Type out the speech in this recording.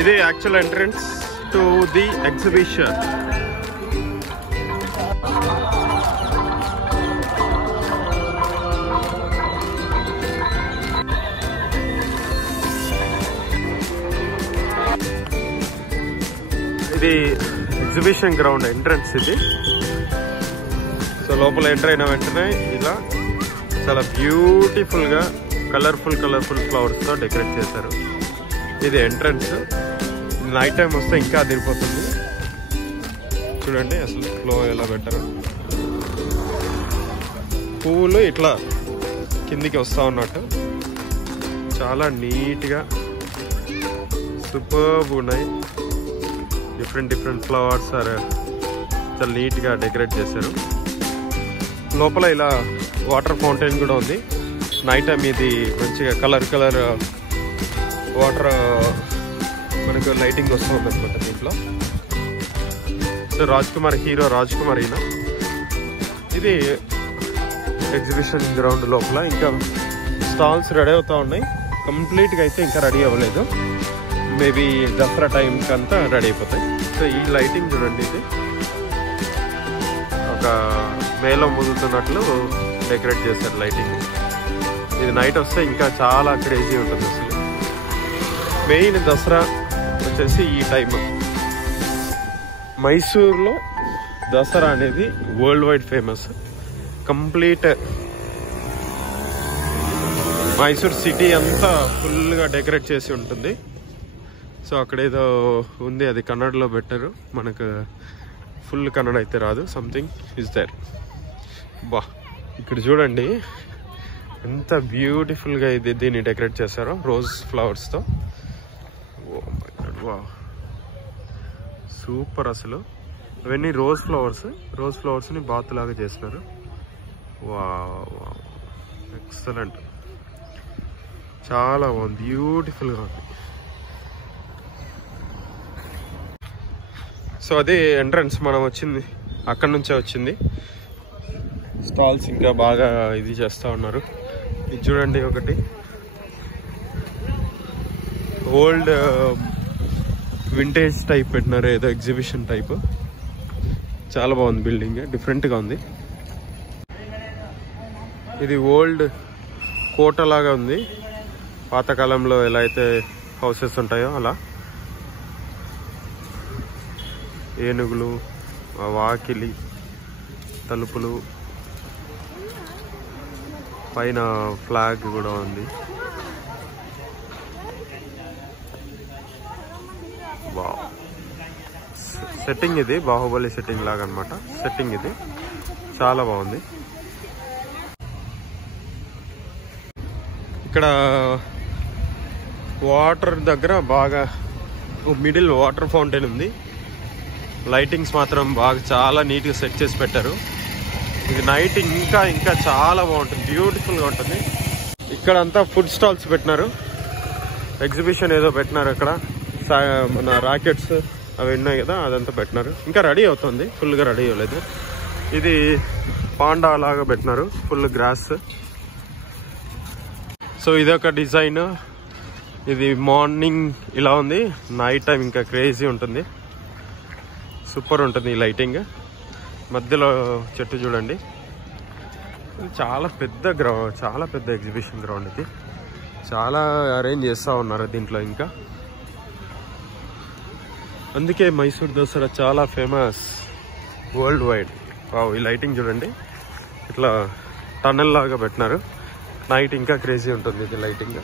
ఇది actual entrance to the exhibition. ఇది exhibition ground entrance ఇది. సో లోపల ఎంటర్ అయిన వెంటనే ఇలా చాలా బ్యూటిఫుల్గా కలర్ఫుల్ ఫ్లవర్స్ తో డెకరేట్ చేశారు. ఇది ఎంట్రన్స్. నైట్ టైం వస్తే ఇంకా అదిరిపోతుంది. చూడండి అసలు ఫ్లో ఎలా పెట్టారు. పువ్వులు ఇట్లా కిందికి వస్తూ ఉన్నట్టు చాలా నీట్గా సూపర్బ్ ఉన్నాయి. డిఫరెంట్ ఫ్లవర్స్ చాలా నీట్గా డెకరేట్ చేశారు. లోపల ఇలా వాటర్ ఫౌంటైన్ కూడా ఉంది. నైట్ టైం ఇది మంచిగా కలర్ వాటర్ మనకు లైటింగ్ వస్తూ ఉంది అనమాట దీంట్లో. సో హీరో రాజ్ కుమార్ ఈయన. ఇది ఎగ్జిబిషన్ గ్రౌండ్ లోపల ఇంకా స్టాల్స్ రెడీ అవుతూ ఉన్నాయి. కంప్లీట్గా అయితే ఇంకా రెడీ అవ్వలేదు. మేబీ దసరా టైంకి అంతా రెడీ అయిపోతాయి. సో ఈ లైటింగ్ చూడండి, ఇది ఒక మేళం ముదుతున్నట్లు డెకరేట్ చేశారు లైటింగ్. ఇది నైట్ వస్తే ఇంకా చాలా క్రేజీ ఉంటుంది అసలు. మెయిన్ దసరా వచ్చేసి ఈ టైం. మైసూర్లో దసరా అనేది world wide famous. Complete Mysore city అంతా ఫుల్గా డెకరేట్ చేసి ఉంటుంది. సో అక్కడ ఏదో ఉంది, అది కన్నడలో పెట్టారు. మనకు ఫుల్ కన్నడ అయితే రాదు. Something is there. బా ఇక్కడ చూడండి ఎంత బ్యూటిఫుల్గా దీన్ని డెకరేట్ చేశారో రోజ్ ఫ్లవర్స్తో. ఓ మై గాడ్, వా సూపర్ అసలు. అవన్నీ రోజ్ ఫ్లవర్స్ని బాత్ లాగా చేసినారు. వా ఎక్సలెంట్, చాలా బాగుంది, బ్యూటిఫుల్గా ఉంది. సో అది ఎంట్రన్స్. మనం వచ్చింది అక్కడి నుంచే వచ్చింది. స్టాల్స్ ఇంకా బాగా ఇది చేస్తూ ఉన్నారు. ఇది చూడండి, ఒకటి ఓల్డ్ వింటేజ్ టైప్ పెట్టినారు, ఏదో ఎగ్జిబిషన్ టైప్. చాలా బాగుంది బిల్డింగ్, డిఫరెంట్గా ఉంది. ఇది ఓల్డ్ కోట లాగా ఉంది. పాతకాలంలో ఎలా అయితే హౌసెస్ ఉంటాయో అలా. ఏనుగులు, వాకిలి, తలుపులు, పైన ఫ్లాగ్ కూడా ఉంది. సెట్టింగ్ ఇది బాహుబలి సెట్టింగ్ లాగా అనమాట. సెట్టింగ్ ఇది చాలా బాగుంది. ఇక్కడ వాటర్ దగ్గర బాగా మిడిల్ వాటర్ ఫౌంటైన్ ఉంది. లైటింగ్స్ మాత్రం బాగా చాలా నీట్గా సెట్ చేసి పెట్టారు. ఇది నైట్ ఇంకా చాలా బాగుంటుంది, బ్యూటిఫుల్గా ఉంటుంది. ఇక్కడ అంతా ఫుడ్ స్టాల్స్ పెట్టినారు. ఎగ్జిబిషన్ ఏదో పెట్టినారు ఇక్కడ. మన రాకెట్స్ అవి ఉన్నాయి కదా, అదంతా పెట్టినారు. ఇంకా రెడీ అవుతుంది, ఫుల్గా రెడీ అవ్వలేదు. ఇది పాండా లాగా పెట్టినారు, ఫుల్ గ్రాస్. సో ఇదొక డిజైన్. ఇది మార్నింగ్ ఇలా ఉంది, నైట్ టైం ఇంకా క్రేజీ ఉంటుంది. సూపర్ ఉంటుంది ఈ లైటింగ్. మధ్యలో చెట్టు చూడండి. చాలా పెద్ద ఎగ్జిబిషన్ గ్రౌండ్ ఇది. చాలా అరేంజ్ చేస్తూ ఉన్నారు దీంట్లో. ఇంకా అందుకే మైసూర్ దసరా చాలా ఫేమస్ వరల్డ్ వైడ్. ఈ లైటింగ్ చూడండి, ఇట్లా టన్నెల్ లాగా పెట్టినారు. నైట్ ఇంకా క్రేజీ ఉంటుంది ఇది లైటింగ్.